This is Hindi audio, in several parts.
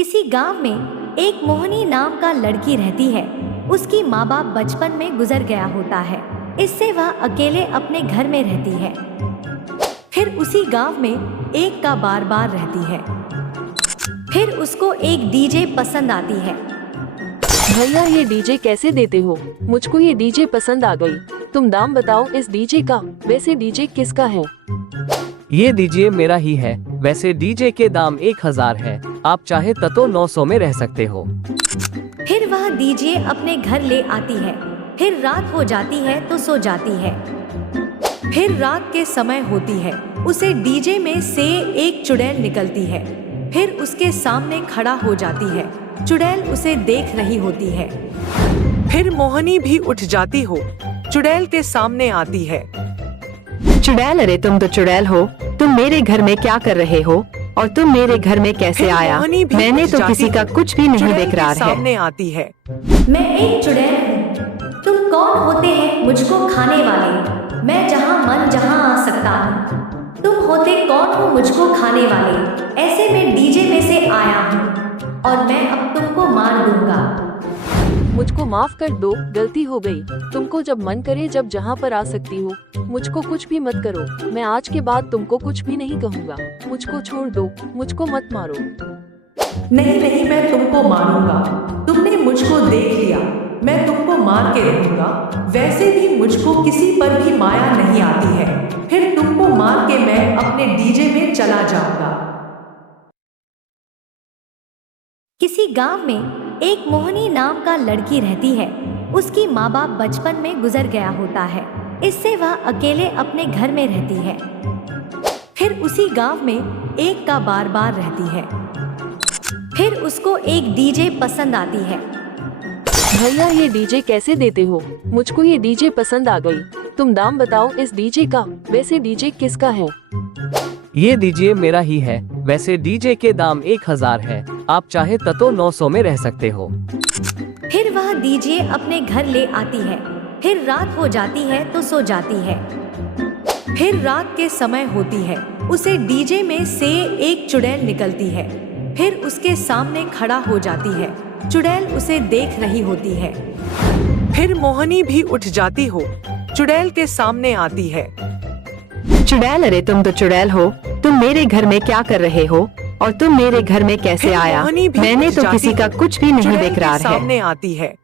किसी गांव में एक मोहिनी नाम का लड़की रहती है। उसकी माँ बाप बचपन में गुजर गया होता है, इससे वह अकेले अपने घर में रहती है। फिर उसी गांव में एक का बार बार रहती है। फिर उसको एक डीजे पसंद आती है। भैया ये डीजे कैसे देते हो? मुझको ये डीजे पसंद आ गई। तुम दाम बताओ इस डीजे का। वैसे डीजे किसका है? ये डीजे मेरा ही है। वैसे डीजे के दाम 1000 है। आप चाहे तो 900 में रह सकते हो। फिर वह डीजे अपने घर ले आती है। फिर रात हो जाती है तो सो जाती है। फिर रात के समय होती है, उसे डीजे में से एक चुड़ैल निकलती है। फिर उसके सामने खड़ा हो जाती है। चुड़ैल उसे देख रही होती है। फिर मोहिनी भी उठ जाती हो, चुड़ैल के सामने आती है। चुड़ैल, अरे तुम तो चुड़ैल हो। तुम मेरे घर में क्या कर रहे हो और तुम मेरे घर में कैसे फिर आया? मोहिनी भी मैंने उठ तो जाती किसी का हो, कुछ भी नहीं चुड़ैल देख के रहा है। सामने आती है। मैं एक चुड़ैल हूँ। तुम कौन होते हैं मुझको खाने वाले? मैं जहाँ मन जहाँ आ सकता हूँ। तुम होते कौन हो मुझको खाने वाले? ऐसे में डीजे में से आया हूँ और मैं अब तुमको मार दूंगा। मुझको माफ कर दो, गलती हो गई। तुमको जब मन करे जब जहाँ पर आ सकती हो। मुझको कुछ भी मत करो। मैं आज के बाद तुमको कुछ भी नहीं कहूँगा। मुझको छोड़ दो, मुझको मत मारो। नहीं नहीं, मैं तुमको मारूंगा। तुमने मुझको देख लिया, मैं तुमको मार के रहूंगा। वैसे भी मुझको किसी पर भी माया नहीं आती है। फिर तुमको मार के मैं अपने डीजे में चला जाऊंगा। किसी गांव में एक मोहिनी नाम का लड़की रहती है। उसकी माँ बाप बचपन में गुजर गया होता है, इससे वह अकेले अपने घर में रहती है। फिर उसी गांव में एक का बार बार रहती है। फिर उसको एक डीजे पसंद आती है। भैया ये डीजे कैसे देते हो? मुझको ये डीजे पसंद आ गई। तुम दाम बताओ इस डीजे का। वैसे डीजे किसका है? ये डीजे मेरा ही है। वैसे डीजे के दाम 1000 है। आप चाहे तो 900 में रह सकते हो। फिर वह डीजे अपने घर ले आती है। फिर रात हो जाती है तो सो जाती है। फिर रात के समय होती है, उसे डीजे में से एक चुड़ैल निकलती है। फिर उसके सामने खड़ा हो जाती है। चुड़ैल उसे देख रही होती है। फिर मोहिनी भी उठ जाती हो, चुड़ैल के सामने आती है। चुड़ैल, अरे तुम तो चुड़ैल हो। तुम मेरे घर में क्या कर रहे हो और तुम मेरे घर में कैसे फिर आया? मोहिनी भी मैंने उठ तो जाती किसी का हो, कुछ भी नहीं चुड़ैल देख के रहा है। सामने आती है।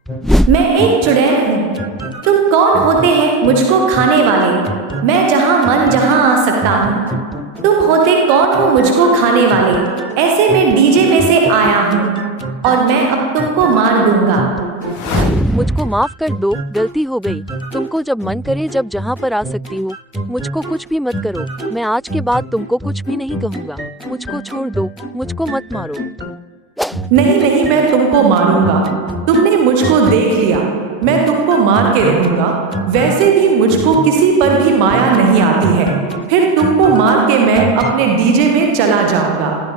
मैं एक चुड़ैल हूँ। तुम कौन होते हैं मुझको खाने वाले? मैं जहाँ मन जहाँ आ सकता हूँ। तुम होते कौन हो मुझको खाने वाले? ऐसे में डीजे में से आया हूँ और मैं अब तुमको मार दूंगा। मुझको माफ कर दो, गलती हो गई। तुमको जब मन करे जब जहाँ पर आ सकती हो। मुझको कुछ भी मत करो। मैं आज के बाद तुमको कुछ भी नहीं कहूँगा। मुझको छोड़ दो, मुझको मत मारो। नहीं नहीं, मैं तुमको मारूंगा। तुमने मुझको देख लिया, मैं तुमको मार के रहूंगा। वैसे भी मुझको किसी पर भी माया नहीं आती है। फिर तुमको मार के मैं अपने डीजे में चला जाऊंगा।